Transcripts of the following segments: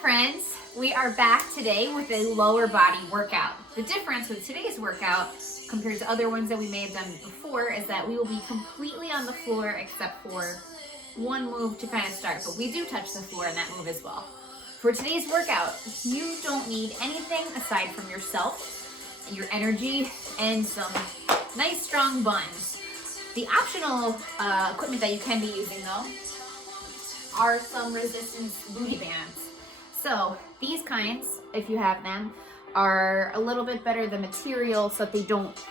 friends, we are back today with a lower body workout. The difference with today's workout compared to other ones that we may have done before is that we will be completely on the floor except for one move to kind of start, but we do touch the floor in that move as well. For today's workout, you don't need anything aside from yourself and your energy and some nice strong buns. The optional equipment that you can be using though are some resistance booty bands. So these kinds, if you have them, are a little bit better the material so that they don't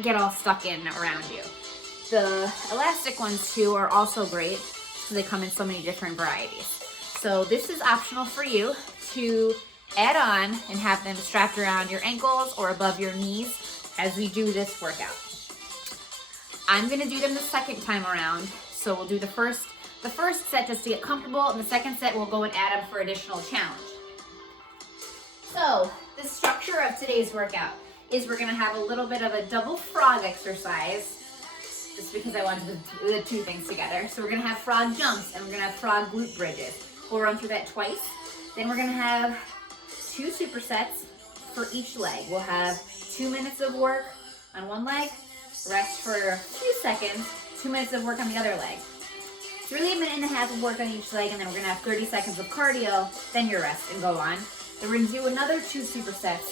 get all stuck in around you. The elastic ones too are also great because they come in so many different varieties. So this is optional for you to add on and have them strapped around your ankles or above your knees as we do this workout. I'm gonna do them the second time around. So we'll do the first set just to get comfortable, and the second set we'll go and add them for additional challenge. So the structure of today's workout is we're gonna have a little bit of a double frog exercise, just because I wanted the two things together. So we're gonna have frog jumps and we're gonna have frog glute bridges. We'll run through that twice. Then we're gonna have 2 supersets for each leg. We'll have 2 minutes of work on one leg, rest for a few seconds, 2 minutes of work on the other leg. It's really 1.5 minutes of work on each leg, and then we're gonna have 30 seconds of cardio, then your rest and go on. Then we're gonna do another 2 supersets,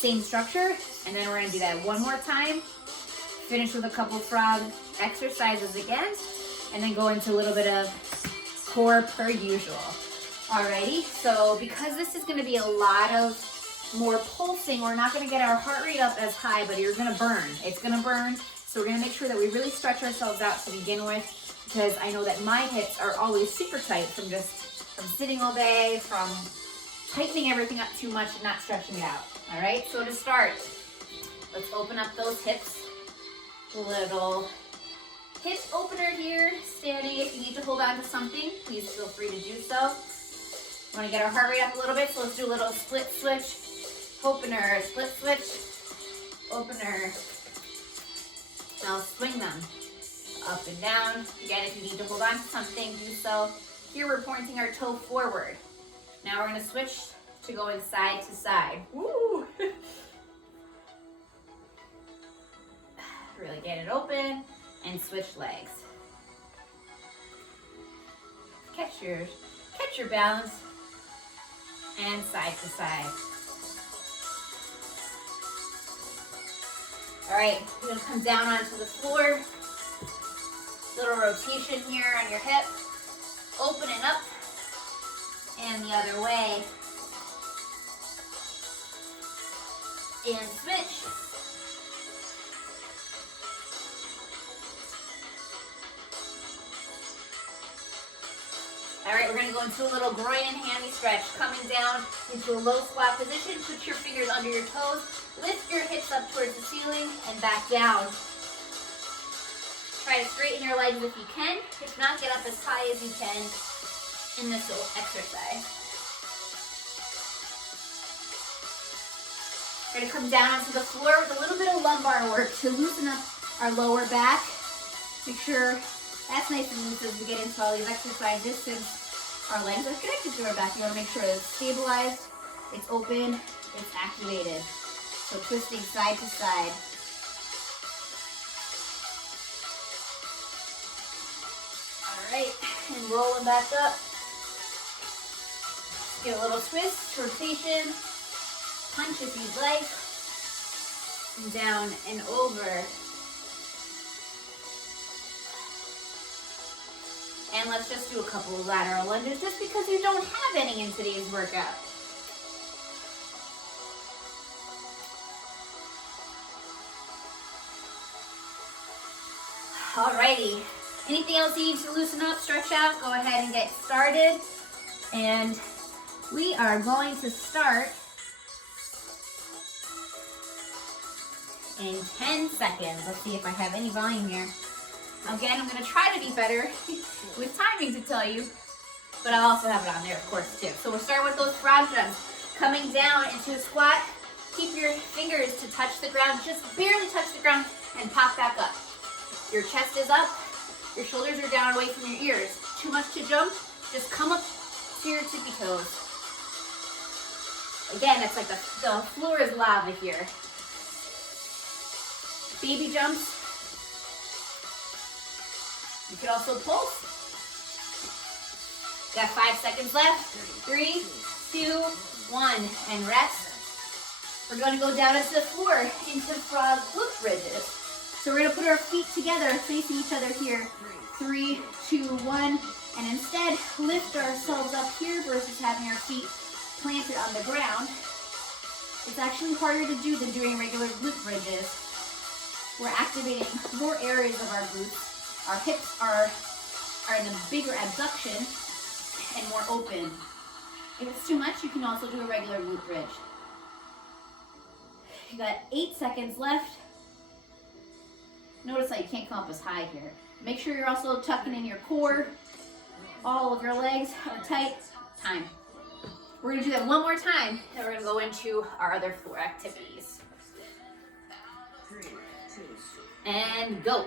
same structure, and then we're gonna do that one more time, finish with a couple frog exercises again, and then go into a little bit of core per usual. Alrighty, so because this is gonna be a lot of more pulsing, we're not gonna get our heart rate up as high, but you're gonna burn. It's gonna burn, so we're gonna make sure that we really stretch ourselves out to begin with, because I know that my hips are always super tight from sitting all day, from tightening everything up too much and not stretching it out. All right, so to start, let's open up those hips. A little hip opener here, standing. If you need to hold on to something, please feel free to do so. We want to get our heart rate up a little bit, so let's do a little split switch. Opener, split switch, opener. Now swing them up and down. Again, if you need to hold on to something, do so. Here we're pointing our toe forward. Now we're going to switch to going side to side. Woo! Really get it open and switch legs. Catch your balance and side to side. All right, you're gonna come down onto the floor. Little rotation here on your hip. Open it up and the other way. And switch. All right, we're gonna go into a little groin and hammy stretch. Coming down into a low squat position, put your fingers under your toes, lift your hips up towards the ceiling and back down. Try to straighten your legs if you can. If not, get up as high as you can in this little exercise. We're gonna come down onto the floor with a little bit of lumbar work to loosen up our lower back. Make sure that's nice and loose as we get into all these exercises, since our legs are connected to our back. You want to make sure that it's stabilized, it's open, it's activated. So twisting side to side. All right, and rolling back up. Get a little twist, rotation, punch if you'd like, and down and over. And let's just do a couple of lateral lunges just because you don't have any in today's workout. Alrighty, anything else you need to loosen up, stretch out, go ahead and get started. And we are going to start in 10 seconds. Let's see if I have any volume here. Again, I'm going to try to be better with timing to tell you, but I'll also have it on there, of course, too. So we'll start with those frog jumps. Coming down into a squat, keep your fingers to touch the ground, just barely touch the ground, and pop back up. Your chest is up, your shoulders are down away from your ears. Too much to jump, just come up to your tippy toes. Again, it's like the floor is lava here. Baby jumps. You could also pulse. Got 5 seconds left. 3, 2, 1, and rest. We're going to go down into the floor into frog glute bridges. So we're going to put our feet together, facing each other here. 3, 2, 1, and instead lift ourselves up here versus having our feet planted on the ground. It's actually harder to do than doing regular glute bridges. We're activating more areas of our glutes. Our hips are in a bigger abduction and more open. If it's too much, you can also do a regular glute bridge. You got 8 seconds left. Notice how you can't come up as high here. Make sure you're also tucking in your core. All of your legs are tight. Time. We're gonna do that one more time, and we're gonna go into our other floor activities. 3, 2, and go.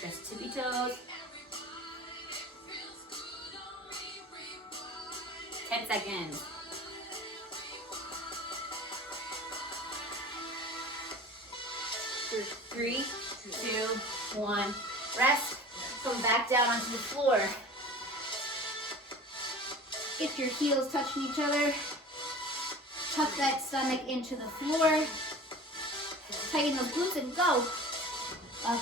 Just tippy toes. 10 seconds. 3, 2, 1. Rest. Come back down onto the floor. Get your heels touching each other. Tuck that stomach into the floor. Tighten those glutes and go. Up.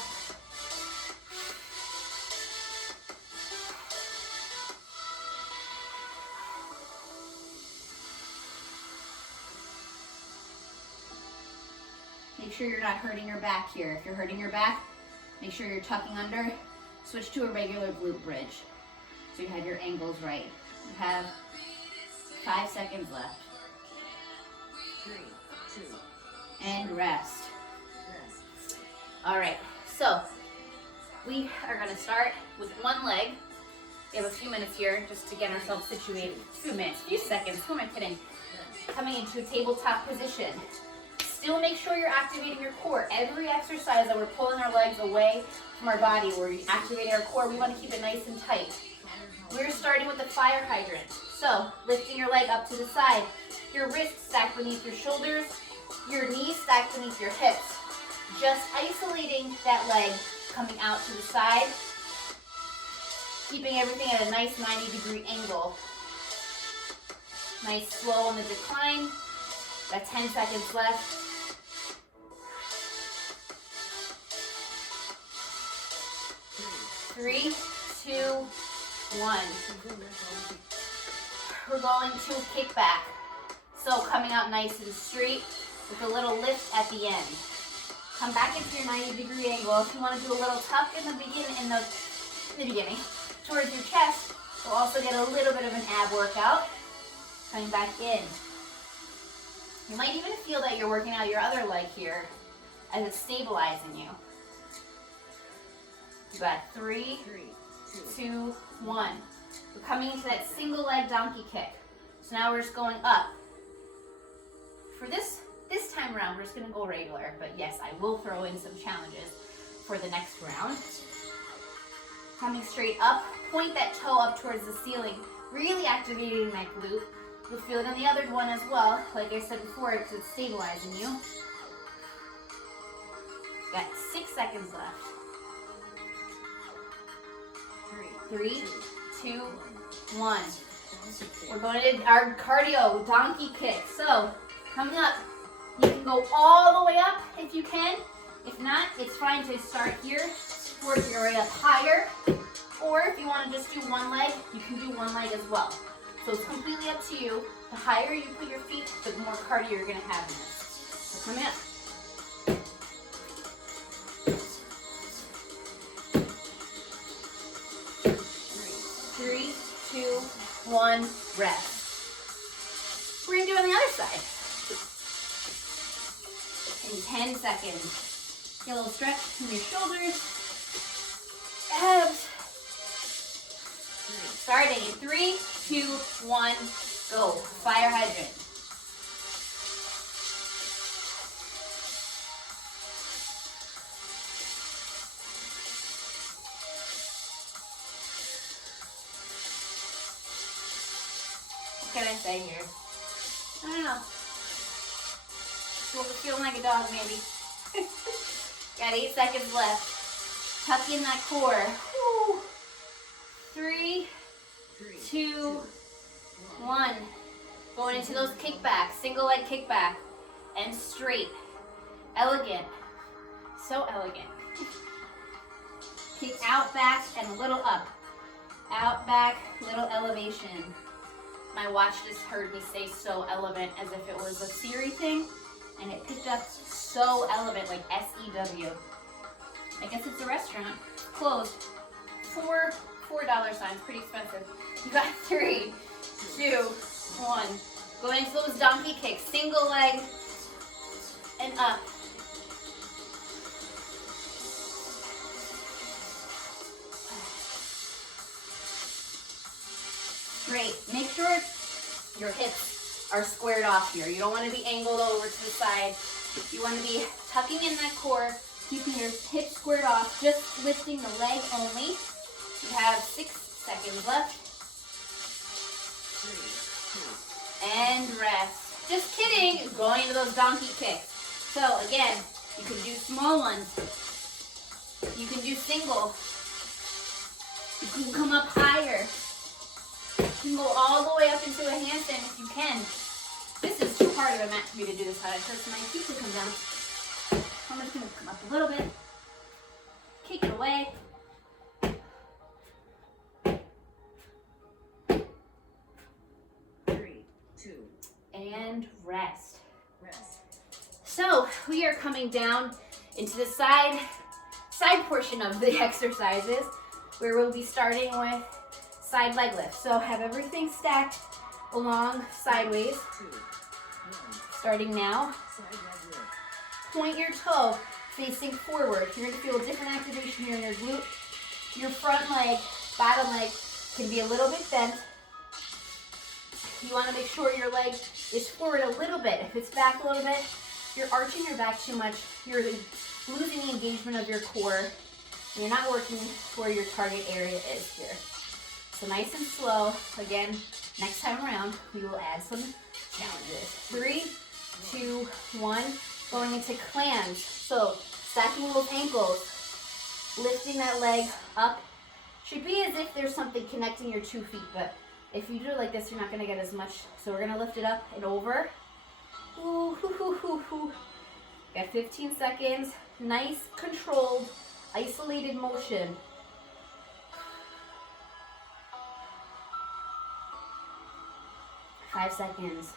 Make sure you're not hurting your back here. If you're hurting your back, make sure you're tucking under. Switch to a regular glute bridge so you have your angles right. You have 5 seconds left. 3, 2, and rest. All right, so we are gonna start with one leg. We have a few minutes here just to get ourselves situated. Few seconds, who am I kidding? Coming into a tabletop position. Still make sure you're activating your core. Every exercise that we're pulling our legs away from our body, we're activating our core, we want to keep it nice and tight. We're starting with the fire hydrant. So, lifting your leg up to the side, your wrists stacked beneath your shoulders, your knees stacked beneath your hips. Just isolating that leg coming out to the side, keeping everything at a nice 90-degree angle. Nice slow on the decline. Got 10 seconds left. 3, 2, 1. We're going to kick back. So coming out nice and straight with a little lift at the end. Come back into your 90-degree angle. If you want to do a little tuck in the beginning, towards your chest, you'll also get a little bit of an ab workout. Coming back in. You might even feel that you're working out your other leg here as it's stabilizing you. You got 3, 2, 1. We're coming into that single leg donkey kick. So now we're just going up. For this time around, we're just gonna go regular, but yes, I will throw in some challenges for the next round. Coming straight up, point that toe up towards the ceiling, really activating that glute. You'll feel it on the other one as well, like I said before, because it's stabilizing you. Got 6 seconds left. 3, 2, 1. We're going to do our cardio donkey kick. So, coming up, you can go all the way up if you can. If not, it's fine to start here, work your way up higher. Or if you want to just do one leg, you can do one leg as well. So it's completely up to you. The higher you put your feet, the more cardio you're going to have in this. So coming up. 3, 2, 1, rest. We're going to do it on the other side. In 10 seconds. Get a little stretch in your shoulders, abs. 3, Starting in 3, 2, 1, go. Fire hydrant. What can I say here? I don't know. Feeling like a dog, maybe. Got 8 seconds left. Tuck in that core. Woo. 3, 2, 1. Going into those kickbacks. Single leg kickback. And straight. Elegant. So elegant. Kick out, back, and a little up. Out, back, little elevation. My watch just heard me say so elegant as if it was a Siri thing. And it picked up so elegant, like S-E-W. I guess it's a restaurant. Closed. $4 signs, pretty expensive. You got 3, 2, 1. Go into those donkey kicks. Single leg and up. Great. Make sure your hips are squared off here. You don't want to be angled over to the side. You want to be tucking in that core, keeping your hips squared off, just lifting the leg only. You have 6 seconds left. 3, 2, and rest. Just kidding. Going into those donkey kicks. So again, you can do small ones. You can do single. You can come up higher. You can go all the way up into a handstand if you can. This is too hard of a mat for me to do this high. It hurts my feet to come down. I'm just going to come up a little bit. Kick it away. 3, 2. And rest. So we are coming down into the side portion of the exercises where we'll be starting with side leg lift. So have everything stacked along sideways. Starting now. Point your toe facing forward. You're going to feel a different activation here in your glute. Your front leg, bottom leg can be a little bit bent. You want to make sure your leg is forward a little bit. If it's back a little bit, you're arching your back too much. You're losing the engagement of your core. And you're not working where your target area is here. So nice and slow. Again, next time around, we will add some challenges. 3, 2, 1. Going into clams. So stacking those ankles, lifting that leg up. Should be as if there's something connecting your 2 feet, but if you do it like this, you're not going to get as much. So we're going to lift it up and over. Ooh, hoo, hoo, hoo, hoo. Got 15 seconds. Nice, controlled, isolated motion. Five seconds.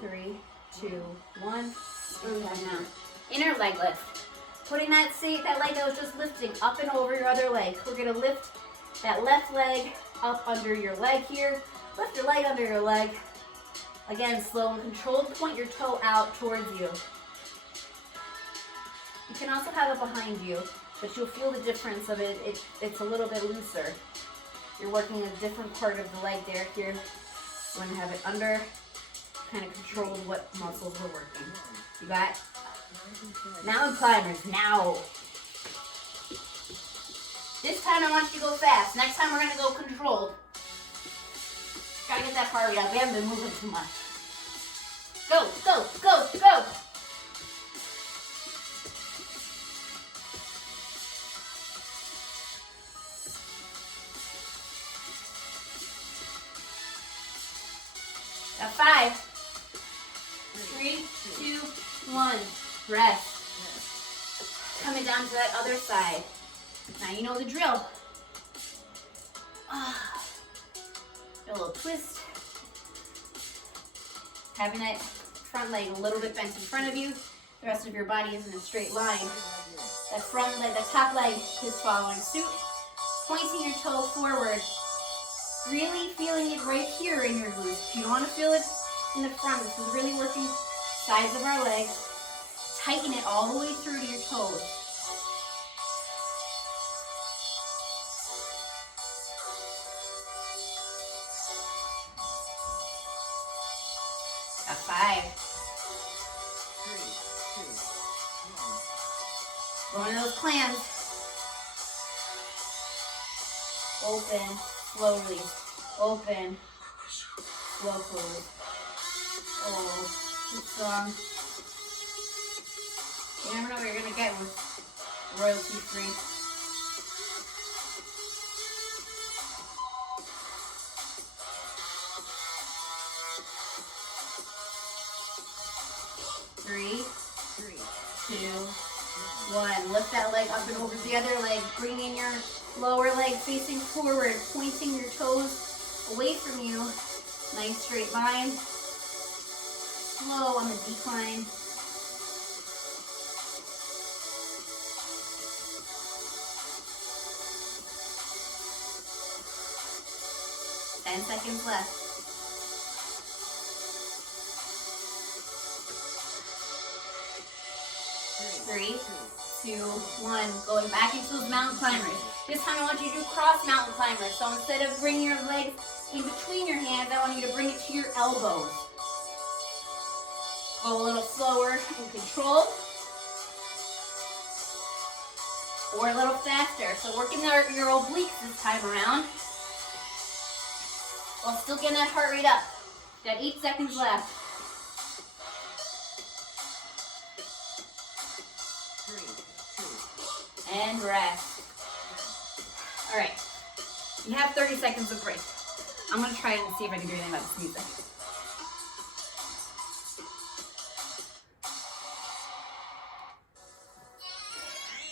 3, 2, 1. And now, inner leg lift. Putting that leg that was just lifting up and over your other leg. We're going to lift that left leg up under your leg here. Lift your leg under your leg. Again, slow and controlled. Point your toe out towards you. You can also have it behind you, but you'll feel the difference of it. It's a little bit looser. You're working a different part of the leg there. Here, you want to have it under, kind of control what muscles we're working. You got? Now in climbers, now. This time I want you to go fast. Next time we're going to go controlled. Gotta get that part out. We haven't been moving too much. Go, go, go, go. Got 5, 3, 2, 1. Rest. Coming down to that other side. Now you know the drill. A little twist. Having that front leg a little bit bent in front of you. The rest of your body is in a straight line. That front leg, that top leg is following suit. Pointing your toe forward. Really feeling it right here in your glutes. You don't want to feel it in the front. This is really working sides of our legs. Tighten it all the way through to your toes. 5. Go into those clams. Open, slow release. Open, slow close. Oh, too strong. You never know what you're going to get with royalty free. Three, two, 1. Lift that leg up and over the other leg. Bring in your lower leg facing forward, pointing your toes away from you. Nice straight line. Slow on the decline. Ten seconds left. 3, 2, 1. Going back into those mountain climbers. This time I want you to do cross mountain climbers. So instead of bringing your legs in between your hands, I want you to bring it to your elbows. Go a little slower and controlled. Or a little faster. So working your obliques this time around. While still getting that heart rate up. Got 8 seconds left. 3, 2, and rest. All right. You have 30 seconds of break. I'm going to try and see if I can do anything about this music.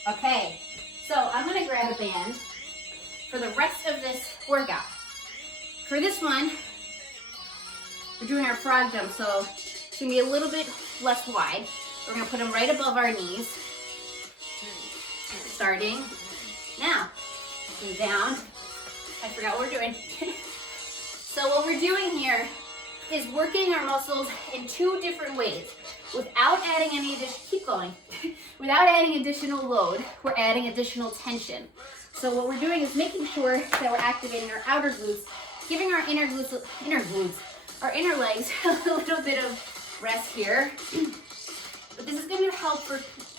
Okay, so I'm going to grab a band for the rest of this workout. For this one, we're doing our frog jump, so it's going to be a little bit less wide. We're going to put them right above our knees. Starting now. And down. I forgot what we're doing. So what we're doing here is working our muscles in 2 different ways. Without adding any additional, keep going. Without adding additional load, we're adding additional tension. So what we're doing is making sure that we're activating our outer glutes, giving our our inner legs a little bit of rest here. But this is going to help for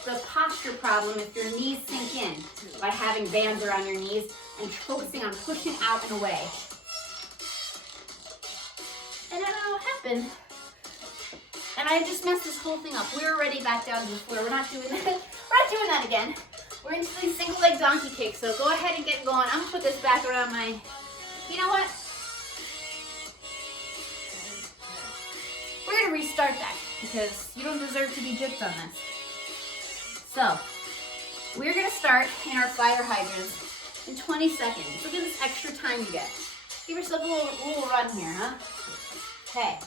the posture problem if your knees sink in by having bands around your knees and focusing on pushing out and away. And I don't know what happened. And I just messed this whole thing up. We're already back down to the floor. We're not doing that. We're not doing that again. We're into these single leg donkey kicks. So go ahead and get going. I'm gonna put this back around my, you know what? We're gonna restart that because you don't deserve to be gypped on this. So we're gonna start in our fire hydrants in 20 seconds. Look at this extra time you get. Give yourself a little run here, huh? Okay.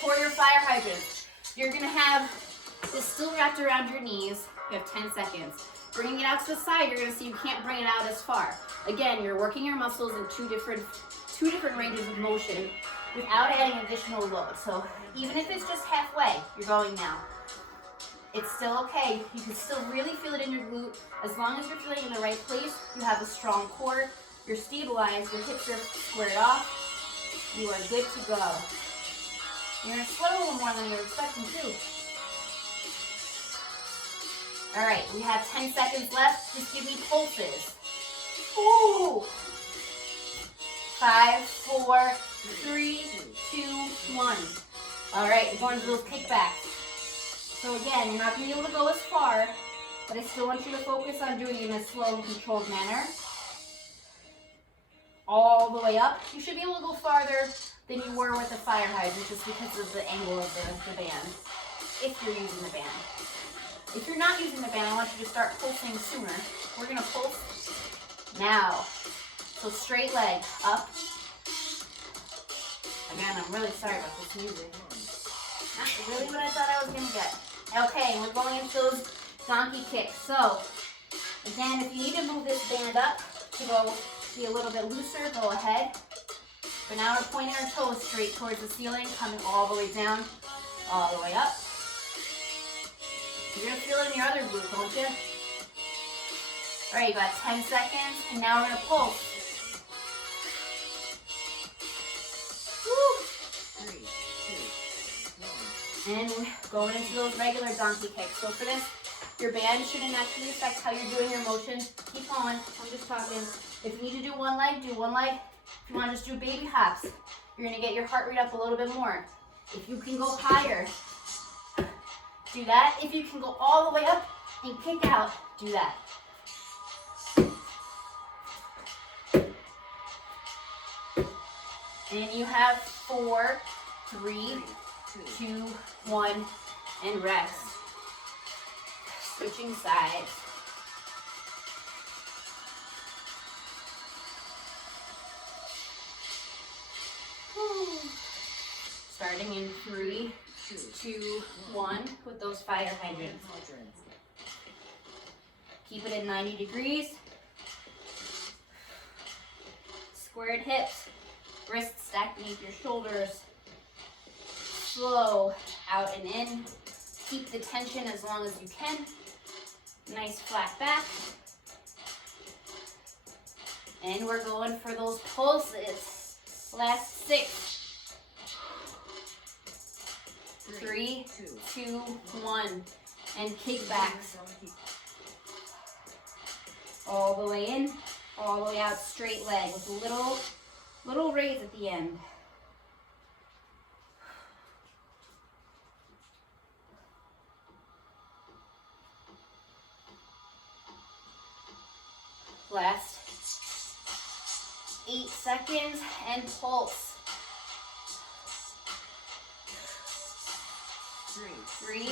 For your fire hydrants, you're gonna have this still wrapped around your knees. You have 10 seconds. Bringing it out to the side, you're gonna see you can't bring it out as far. Again, you're working your muscles in two different ranges of motion without adding additional load. So even if it's just halfway, you're going now. It's still okay. You can still really feel it in your glute. As long as you're feeling in the right place, you have a strong core, you're stabilized, your hips are squared off, you are good to go. You're gonna sweat a little more than you're expecting too. All right, we have 10 seconds left. Just give me pulses. Ooh. 5, 4, 3, 2, 1. All right, we're going to those kickbacks. So again, you're not going to be able to go as far, but I still want you to focus on doing it in a slow and controlled manner. All the way up. You should be able to go farther than you were with the fire hydrant just because of the angle of the band, if you're using the band. If you're not using the band, I want you to start pulsing sooner. We're going to pulse now. So straight leg, up. Again, I'm really sorry about this music. Not really what I thought I was going to get. Okay, we're going into those donkey kicks. So, again, if you need to move this band up to go be a little bit looser, go ahead. But now we're pointing our toes straight towards the ceiling, coming all the way down, all the way up. You're going to feel it in your other glute, don't you? All right, you got 10 seconds, and now we're going to pulse. Woo. 3, 2, 1. And going into those regular donkey kicks. So for this, your band shouldn't actually affect how you're doing your motion. Keep going. I'm just talking. If you need to do one leg, do one leg. If you want to just do baby hops, you're going to get your heart rate up a little bit more. If you can go higher, do that. If you can go all the way up and kick out, do that. And you have 4, 3, 2, 1, and rest. Switching sides. Starting in 3, 2, 1 with those fire hydrants. Keep it at 90 degrees. Squared hips. Wrists stacked beneath your shoulders. Slow out and in. Keep the tension as long as you can. Nice flat back. And we're going for those pulses. Last 6. 3, 2, 1. And kickbacks. All the way in, all the way out, straight leg with a little raise at the end. Last 8 seconds and pulse. 3,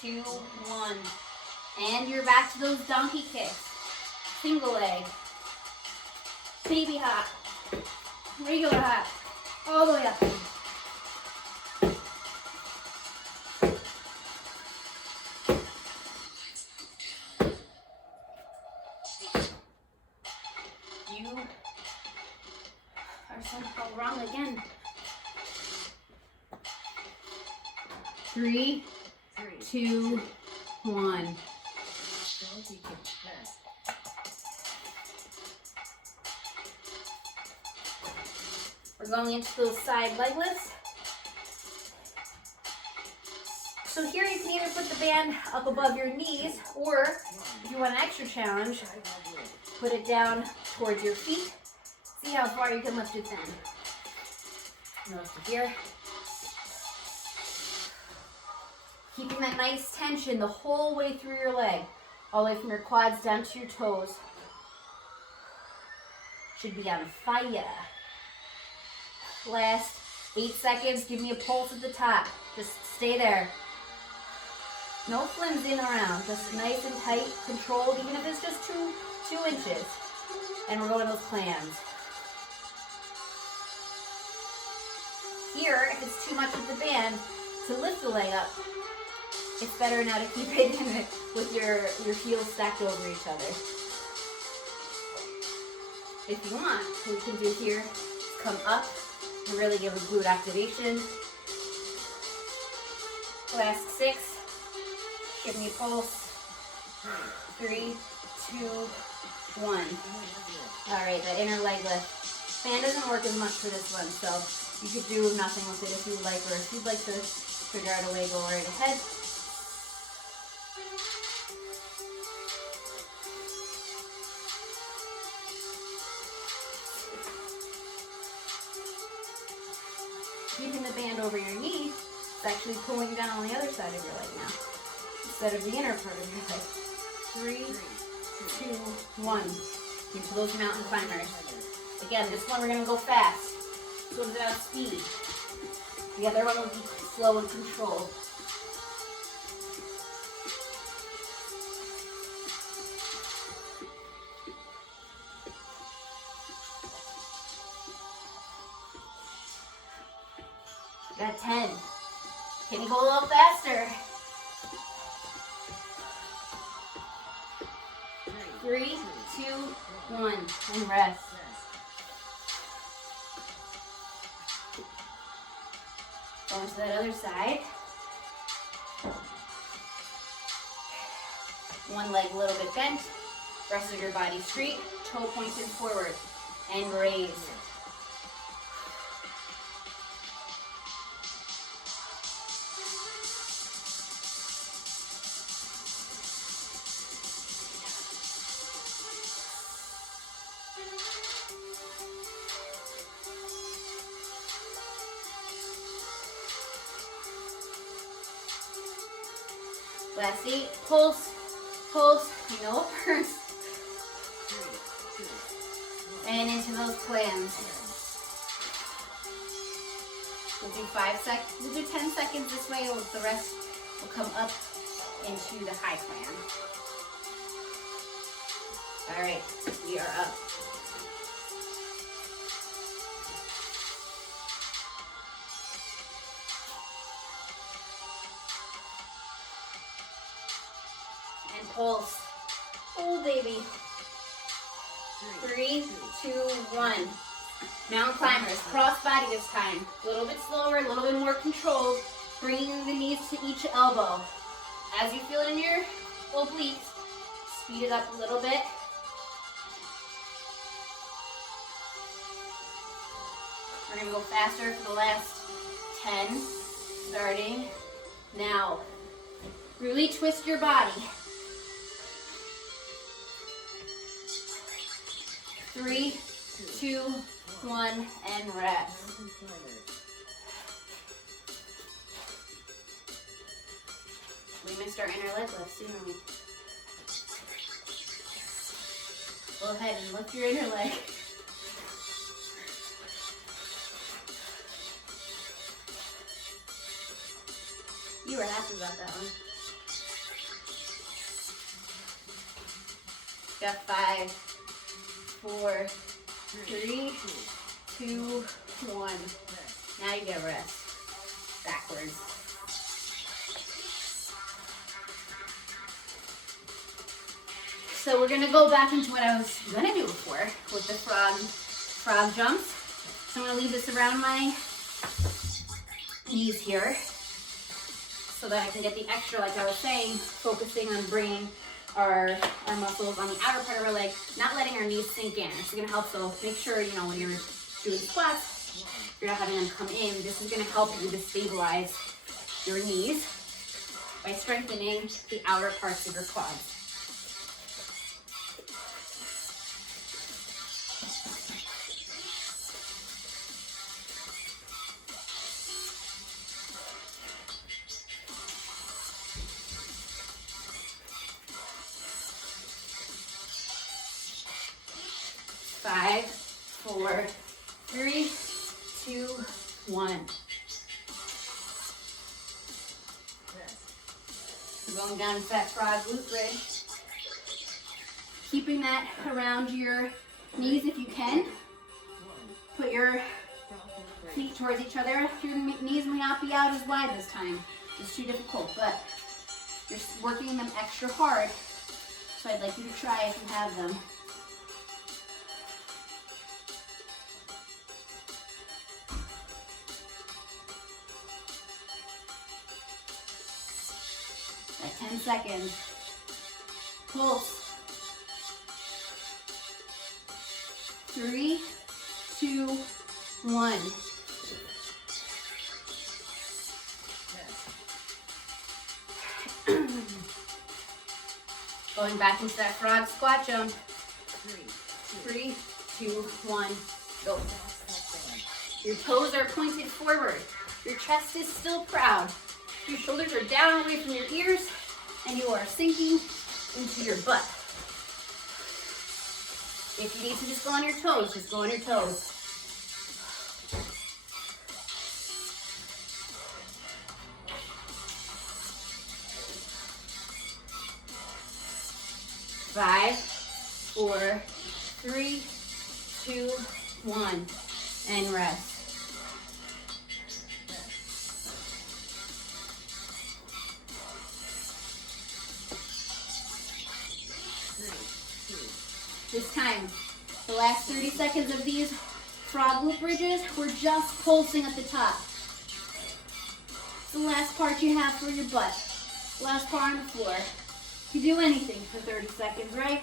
2, 1. And you're back to those donkey kicks. Single leg. Baby hop. Regular hop. All the way up. You are somehow wrong again. 3, 2, 1. We're going into those side leg lifts. So here you can either put the band up above your knees, or if you want an extra challenge, put it down towards your feet. See how far you can lift it then. Lift it here. Keeping that nice tension the whole way through your leg, all the way from your quads down to your toes. Should be on fire. Last 8 seconds, give me a pulse at the top. Just stay there. No flimsing around, just nice and tight, controlled, even if it's just two inches. And we're going to those clams. Here, if it's too much with the band, to lift the leg up, it's better now to keep it in it with your heels stacked over each other. If you want, what we can do here is come up and really give a glute activation. Last 6. Give me a pulse. 3, 2, 1. All right, that inner leg lift. Fan doesn't work as much for this one, so you could do nothing with it if you would like, or if you'd like to figure out a way, go right ahead. Keeping the band over your knee, it's actually pulling down on the other side of your leg now, instead of the inner part of your leg. 3, 2, 1. Into those mountain climbers. Again, this one we're going to go fast. This one's about speed. The other one will be slow and controlled. Got 10. Can you go a little faster? 3, 2, 1, and rest. Going to that other side. One leg a little bit bent. Rest of your body straight. Toe pointed forward. And raise. Last 8. Pulse, pulse. You know it hurts. And into those clams. We'll do 5 seconds. We'll do 10 seconds this way. The rest will come up into the high clam. All right, we are up. And pulse. Oh, baby. 3, 2, 1. Mountain climbers, cross body this time. A little bit slower, a little bit more controlled. Bringing the knees to each elbow. As you feel it in your obliques, speed it up a little bit. We're gonna go faster for the last 10, starting now. Really twist your body. 3, 2, 1, and rest. We missed our inner leg lift, didn't we? Go ahead and lift your inner leg. You were happy about that one. Got 5, 4, 3, 2, 1. Now you get rest. Backwards. So we're gonna go back into what I was gonna do before with the frog jumps. So I'm gonna leave this around my knees here so that I can get the extra, like I was saying, focusing on bringing our muscles on the outer part of our leg, not letting our knees sink in. It's gonna help, so make sure, you know, when you're doing squats, you're not having them come in. This is gonna help you to stabilize your knees by strengthening the outer parts of your quads. Five, 4, 3, 2, 1. We're going down into that frog glute bridge. Keeping that around your knees if you can. Put your feet towards each other. Your knees may not be out as wide this time. It's too difficult, but you're working them extra hard. So I'd like you to try if you have them. At 10 seconds. Pulse. 3, 2, 1. Going back into that frog squat jump. 3, 2, 1, go. Your toes are pointed forward. Your chest is still proud. Your shoulders are down away from your ears, and you are sinking into your butt. If you need to just go on your toes, just go on your toes. Five, 4, 3, 2, 1, and rest. This time, the last 30 seconds of these frog glute bridges, we're just pulsing at the top. It's the last part you have for your butt. Last part on the floor. You do anything for 30 seconds, right?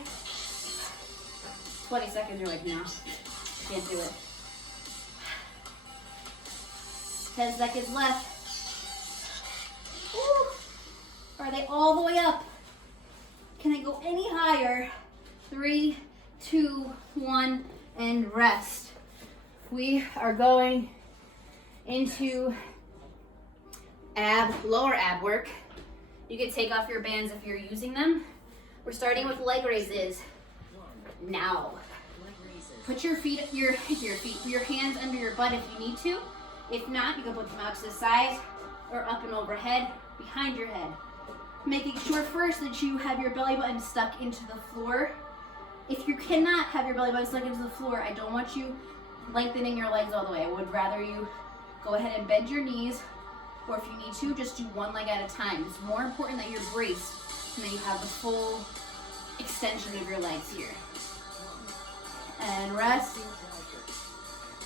20 seconds, you're like, no, can't do it. 10 seconds left. Ooh. Are they all the way up? Can they go any higher? 3, 2, 1, and rest. We are going into lower ab work. You can take off your bands if you're using them. We're starting with leg raises now. Put your hands under your butt if you need to. If not, you can put them out to the sides or up and overhead, behind your head. Making sure first that you have your belly button stuck into the floor. If you cannot have your belly button stuck into the floor, I don't want you lengthening your legs all the way. I would rather you go ahead and bend your knees, or if you need to, just do one leg at a time. It's more important that you're braced and that you have the full extension of your legs here. And rest.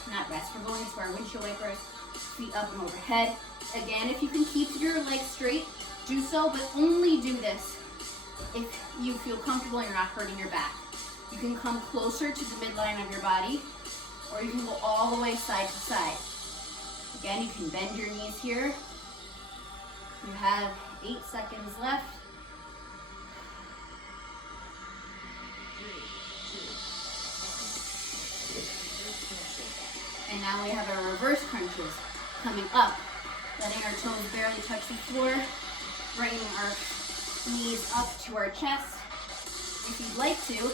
Not rest, we're going to our windshield wipers, feet up and overhead. Again, if you can keep your legs straight, do so, but only do this if you feel comfortable and you're not hurting your back. You can come closer to the midline of your body, or you can go all the way side to side. Again, you can bend your knees here. You have 8 seconds left. 3, 2, 1. And now we have our reverse crunches coming up, letting our toes barely touch the floor, bringing our knees up to our chest. If you'd like to,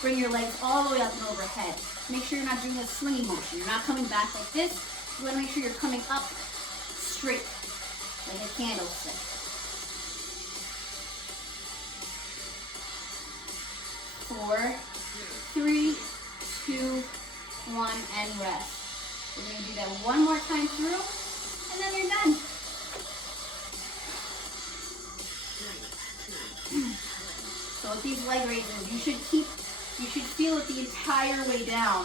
bring your legs all the way up and overhead. Make sure you're not doing a swinging motion. You're not coming back like this. You want to make sure you're coming up straight, like a candlestick. 4, 3, 2, 1, and rest. We're going to do that one more time through, and then you're done. So with these leg raises, you should feel it the entire way down,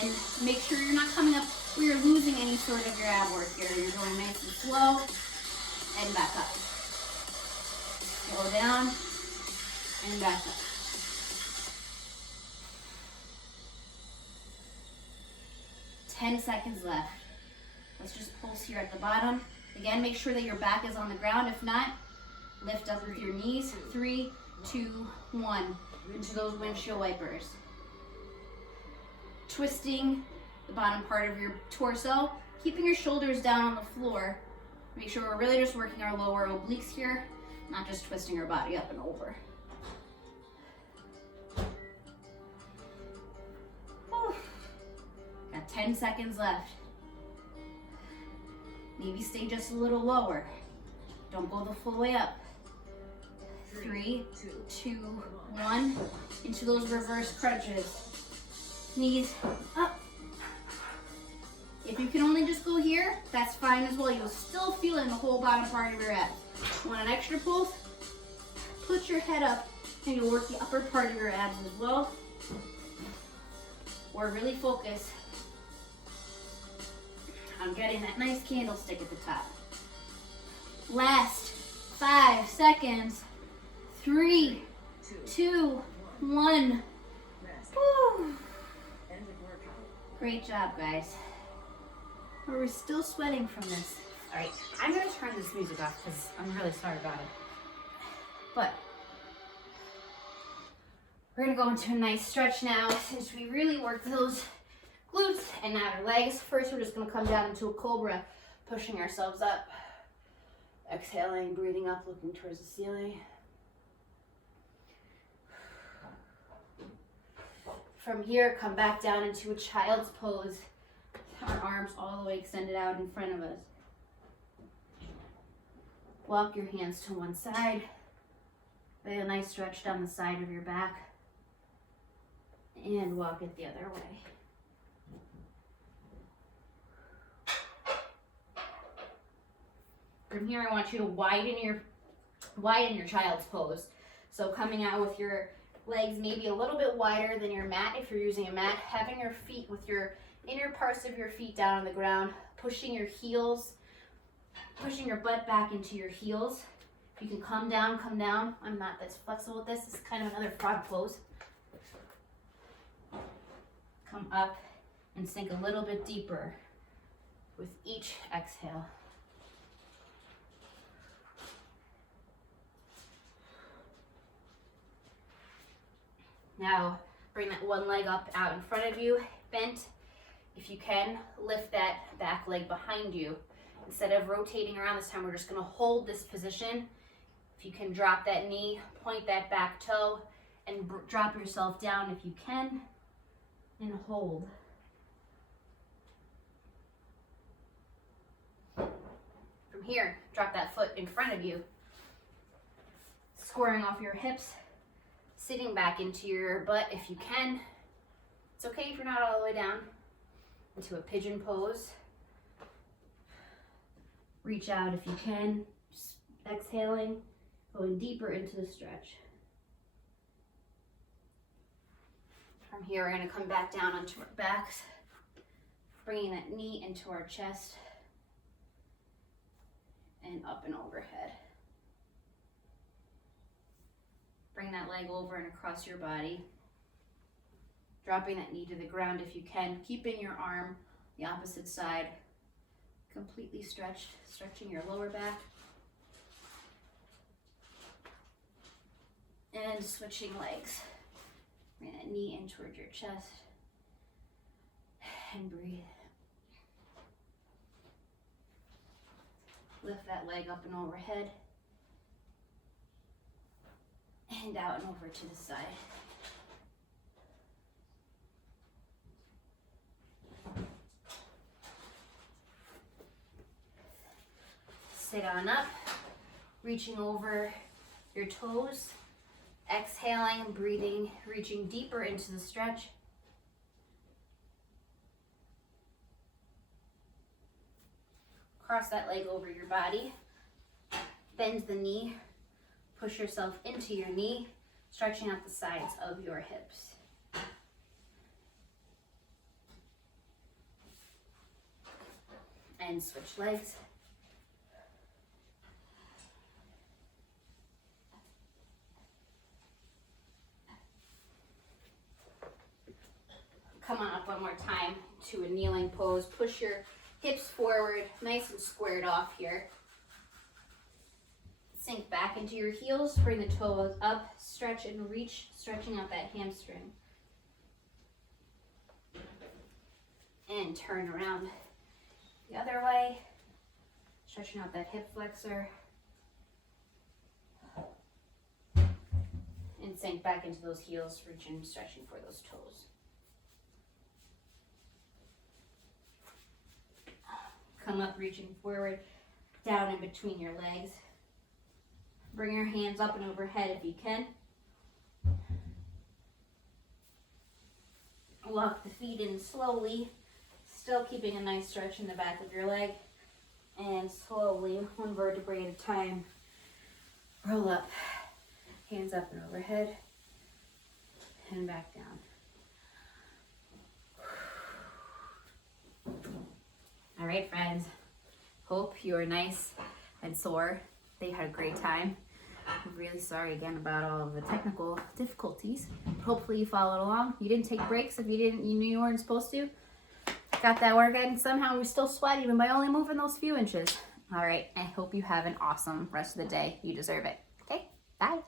and make sure you're not coming up where you're losing any sort of your ab work here. You're going nice and slow, and back up. Go down, and back up. Ten seconds left. Let's just pulse here at the bottom. Again, make sure that your back is on the ground. If not, lift up with your knees. 3, 2, 1. Into those windshield wipers. Twisting the bottom part of your torso, keeping your shoulders down on the floor. Make sure we're really just working our lower obliques here, not just twisting our body up and over. Whew. Got 10 seconds left. Maybe stay just a little lower. Don't go the full way up. 3, 2, 1. Into those reverse crunches. Knees up. If you can only just go here, that's fine as well. You'll still feel it in the whole bottom part of your abs. Want an extra pulse? Put your head up and you'll work the upper part of your abs as well. Or really focus on getting that nice candlestick at the top. Last 5 seconds. 3, 2, 1. Woo. Great job, guys. We're still sweating from this. All right, I'm gonna turn this music off because I'm really sorry about it. But we're gonna go into a nice stretch now since we really worked those glutes and outer legs. First, we're just gonna come down into a cobra, pushing ourselves up. Exhaling, breathing up, looking towards the ceiling. From here, come back down into a child's pose. Our arms all the way extended out in front of us. Walk your hands to one side. Make a nice stretch down the side of your back. And walk it the other way. From here, I want you to widen your child's pose. So coming out with your legs maybe a little bit wider than your mat if you're using a mat. Having your feet with your inner parts of your feet down on the ground. Pushing your heels, pushing your butt back into your heels. If you can come down, come down. I'm not that flexible with this. This is kind of another frog pose. Come up and sink a little bit deeper with each exhale. Now, bring that one leg up out in front of you, bent. If you can, lift that back leg behind you Instead of rotating around this time, we're just gonna hold this position. If you can drop that knee, point that back toe, and drop yourself down if you can, and hold. From here, drop that foot in front of you, squaring off your hips, sitting back into your butt if you can. It's okay if you're not all the way down. Into a pigeon pose. Reach out if you can, just exhaling, going deeper into the stretch. From here, we're gonna come back down onto our backs, bringing that knee into our chest, and up and overhead. Bring that leg over and across your body, dropping that knee to the ground if you can, keeping your arm the opposite side completely stretched, stretching your lower back. And switching legs. Bring that knee in towards your chest. And breathe. Lift that leg up and overhead. And out and over to the side. Sit on up, reaching over your toes, exhaling, breathing, reaching deeper into the stretch. Cross that leg over your body, bend the knee, push yourself into your knee, stretching out the sides of your hips. And switch legs. Come on up one more time to a kneeling pose. Push your hips forward, nice and squared off here. Sink back into your heels, bring the toes up, stretch and reach, stretching out that hamstring. And turn around the other way, stretching out that hip flexor. And sink back into those heels, reaching, stretching for those toes. Come up, reaching forward, down in between your legs. Bring your hands up and overhead if you can. Walk the feet in slowly, still keeping a nice stretch in the back of your leg. And slowly, one vertebrae at a time, roll up. Hands up and overhead, and back down. All right, friends. Hope you are nice and sore. They had a great time. I'm really sorry again about all of the technical difficulties. Hopefully you followed along. You didn't take breaks if you knew you weren't supposed to. Got that work in. Somehow we still sweat even by only moving those few inches. All right, I hope you have an awesome rest of the day. You deserve it. Okay, bye.